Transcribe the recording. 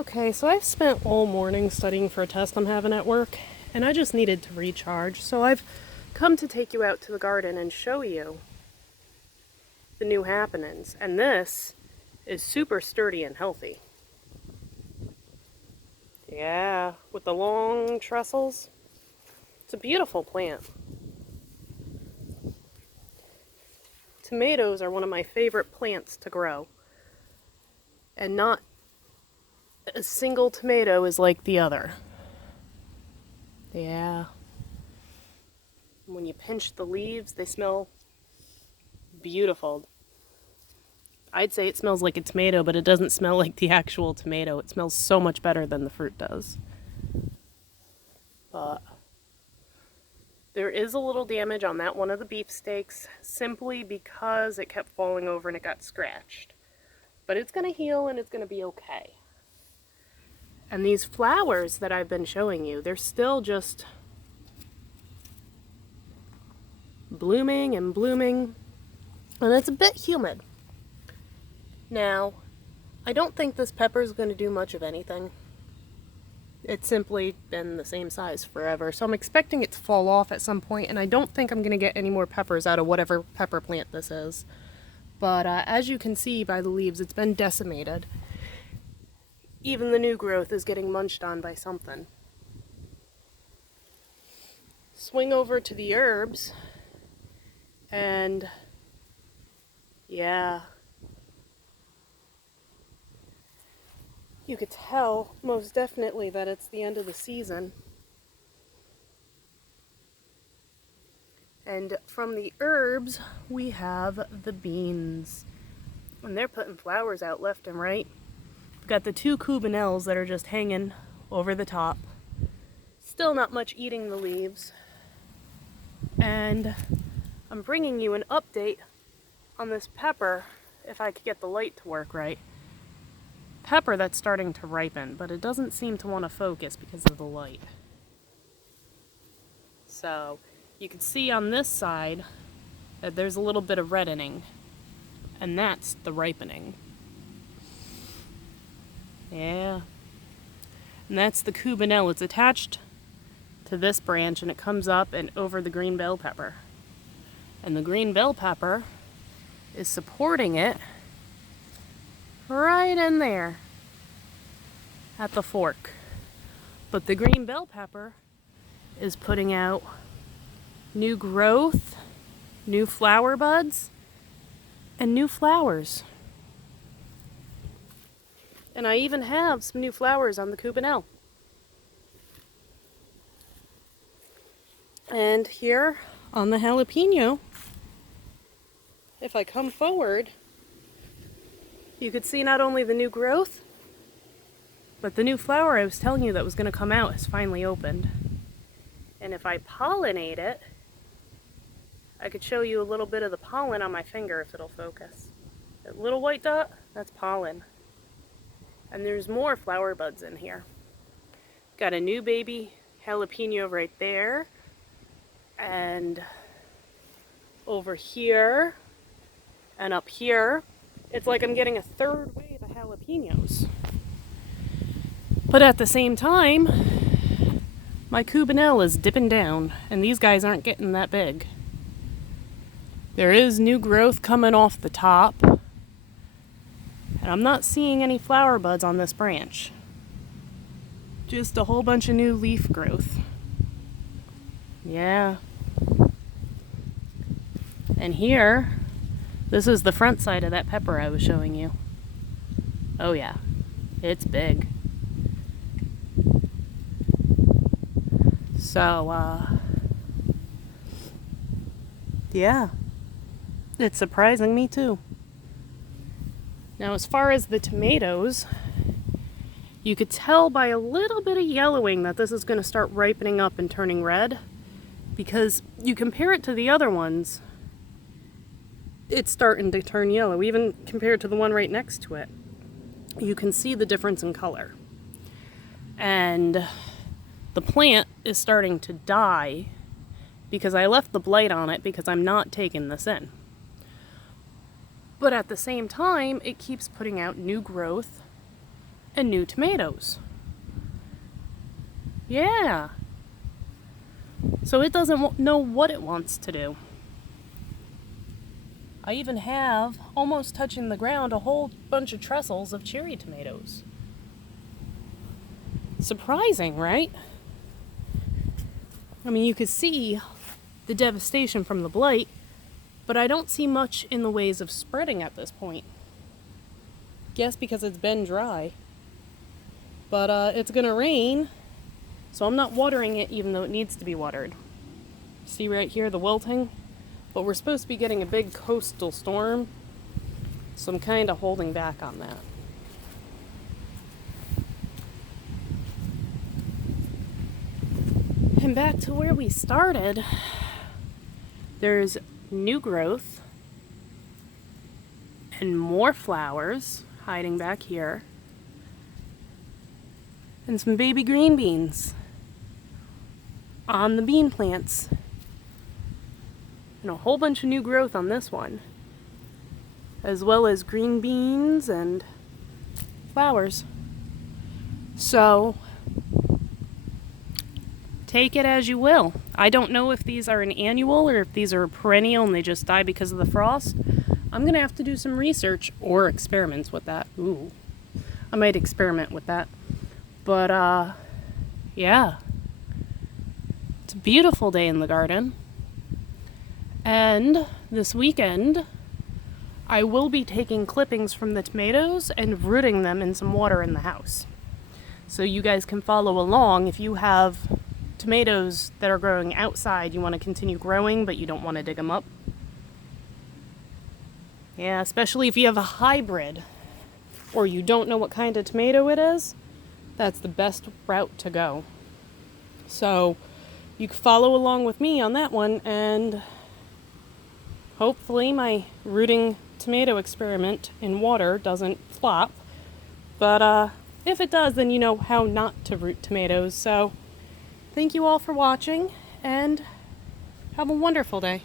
Okay, so I've spent all morning studying for a test I'm having at work, and I just needed to recharge, so I've come to take you out to the garden and show you the new happenings. And this is super sturdy and healthy. Yeah, with the long trestles. It's a beautiful plant. Tomatoes are one of my favorite plants to grow. And not a single tomato is like the other. Yeah. When you pinch the leaves, they smell beautiful. I'd say it smells like a tomato, but it doesn't smell like the actual tomato. It smells so much better than the fruit does. But there is a little damage on that one of the beefsteaks, simply because it kept falling over and it got scratched. But it's going to heal and it's going to be okay. And these flowers that I've been showing you, they're still just blooming and blooming. And it's a bit humid. Now, I don't think this pepper is going to do much of anything. It's simply been the same size forever, so I'm expecting it to fall off at some point, and I don't think I'm going to get any more peppers out of whatever pepper plant this is. But as you can see by the leaves, it's been decimated. Even the new growth is getting munched on by something. Swing over to the herbs, and yeah, you could tell most definitely that it's the end of the season. And from the herbs, we have the beans. And they're putting flowers out left and right. We've got the two cubanelles that are just hanging over the top. Still not much eating the leaves. And I'm bringing you an update on this pepper, if I could get the light to work right. Pepper that's starting to ripen, but it doesn't seem to want to focus because of the light. So you can see on this side that there's a little bit of reddening, and that's the ripening. Yeah. And that's the cubanelle. It's attached to this branch, and it comes up and over the green bell pepper. And the green bell pepper is supporting it right in there at the fork. But the green bell pepper is putting out new growth, new flower buds, and new flowers. And I even have some new flowers on the cubanelle. And here on the jalapeno, if I come forward, you could see not only the new growth, but the new flower I was telling you that was going to come out has finally opened. And if I pollinate it, I could show you a little bit of the pollen on my finger if it'll focus. That little white dot, that's pollen. And there's more flower buds in here. Got a new baby jalapeno right there. And over here and up here, it's like I'm getting a third wave of jalapenos. But at the same time, my cubanelle is dipping down, and these guys aren't getting that big. There is new growth coming off the top, and I'm not seeing any flower buds on this branch. Just a whole bunch of new leaf growth. Yeah. And here, this is the front side of that pepper I was showing you. Oh yeah, it's big. So, yeah, it's surprising me too. Now, as far as the tomatoes, you could tell by a little bit of yellowing that this is going to start ripening up and turning red, because you compare it to the other ones, it's starting to turn yellow. Even compared to the one right next to it, you can see the difference in color. And the plant is starting to die because I left the blight on it because I'm not taking this in. But at the same time, it keeps putting out new growth and new tomatoes. Yeah. So it doesn't know what it wants to do. I even have, almost touching the ground, a whole bunch of trestles of cherry tomatoes. Surprising, right? I mean, you could see the devastation from the blight, but I don't see much in the ways of spreading at this point. Guess because it's been dry. But it's gonna rain, so I'm not watering it even though it needs to be watered. See right here, the wilting? But we're supposed to be getting a big coastal storm, so I'm kind of holding back on that. And back to where we started, there's new growth and more flowers hiding back here, and some baby green beans on the bean plants, and a whole bunch of new growth on this one, as well as green beans and flowers. So take it as you will. I don't know if these are an annual or if these are a perennial and they just die because of the frost. I'm gonna have to do some research or experiments with that. Ooh, I might experiment with that. But yeah, it's a beautiful day in the garden. And this weekend, I will be taking clippings from the tomatoes and rooting them in some water in the house. So you guys can follow along if you have tomatoes that are growing outside, you want to continue growing, but you don't want to dig them up. Yeah, especially if you have a hybrid or you don't know what kind of tomato it is, that's the best route to go. So you can follow along with me on that one, and hopefully my rooting tomato experiment in water doesn't flop. But if it does, then you know how not to root tomatoes. So thank you all for watching, and have a wonderful day.